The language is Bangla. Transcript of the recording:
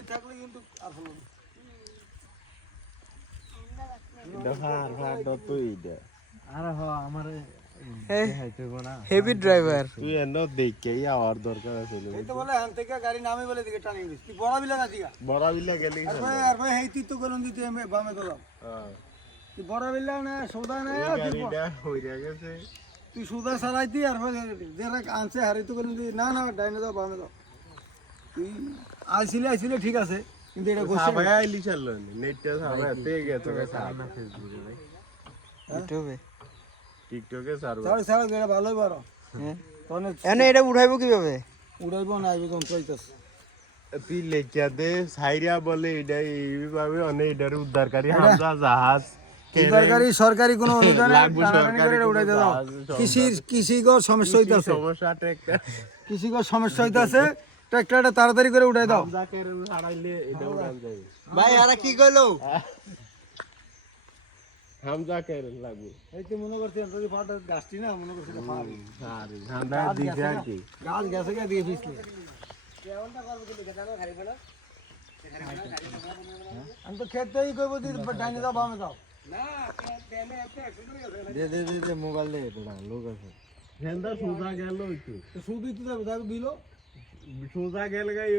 এই থাকলে কিন্তু আর হলো না। আরে হ আমারে হেভি ড্রাইভার তুই এনে দেখে আওয়ার দরকার আছে এই তো বলে হ্যান থেকে গাড়ি নামে বলে দিকে টানিয়ে দিস তুই বড় বিলা না দিগা বড় বিল্লা গেলি আর ভাই এই তুই তো করুন দিতে বামে তো তুই বড় বিলা না সৌদা না গাড়িটা হইয়া গেছে তুই সুদা চালাইতি আর যারা আনছে হারি তো করুন না না ডাইনে দাও বামে দাও তুই আইছিলে ঠিক আছে কিন্তু এটা গোসা সবাই আইলি চললো নেটটা সবাই পেয়ে গেছে সারা ফেসবুকে ভাই ইউটিউবে টিকটকে সার্ভার ছাড় ছাড় এটা ভালোই পারো হ্যাঁ তখন এনে এটা উঠাইবো কিভাবে উড়াইবো না আইবো যন্ত্র আইতাছে তুই লেখিয়া দে সাইরিয়া বলে এটা এইভাবে অনেক এটার উদ্ধারকারী হামজা জাহাজ সরকারি সরকারি কোনো অনুদানে লাগবে সরকারি উড়াইতে দাও কৃষিগত সমস্যা হইতাছে সমস্যা ট্র্যাক্টর কৃষিগত সমস্যা হইতাছে ট্রাক্টরটা তাড়াতাড়ি করে উঠাই দাও হামজা কেরে ছাড়াইলে এটা উড়ান যায় ভাই আরে কি কইলো হামজা কেরে লাগবে এই তো মনে করছি যদি ফাটা গাছটি না মনে করছি এটা ফাড়ি আরে হামজা দিছে আর কি গাছ গেছে গা দিয়ে ফিসলে আমি তো খেতেই কইব দি ডাইনে দাও বামে দাও দে মোবাইল দে এটা লোক আছে হেন্দা সুজা গেল হইতো তো শুধুই তো যাবে দিল সোজা গেল গাই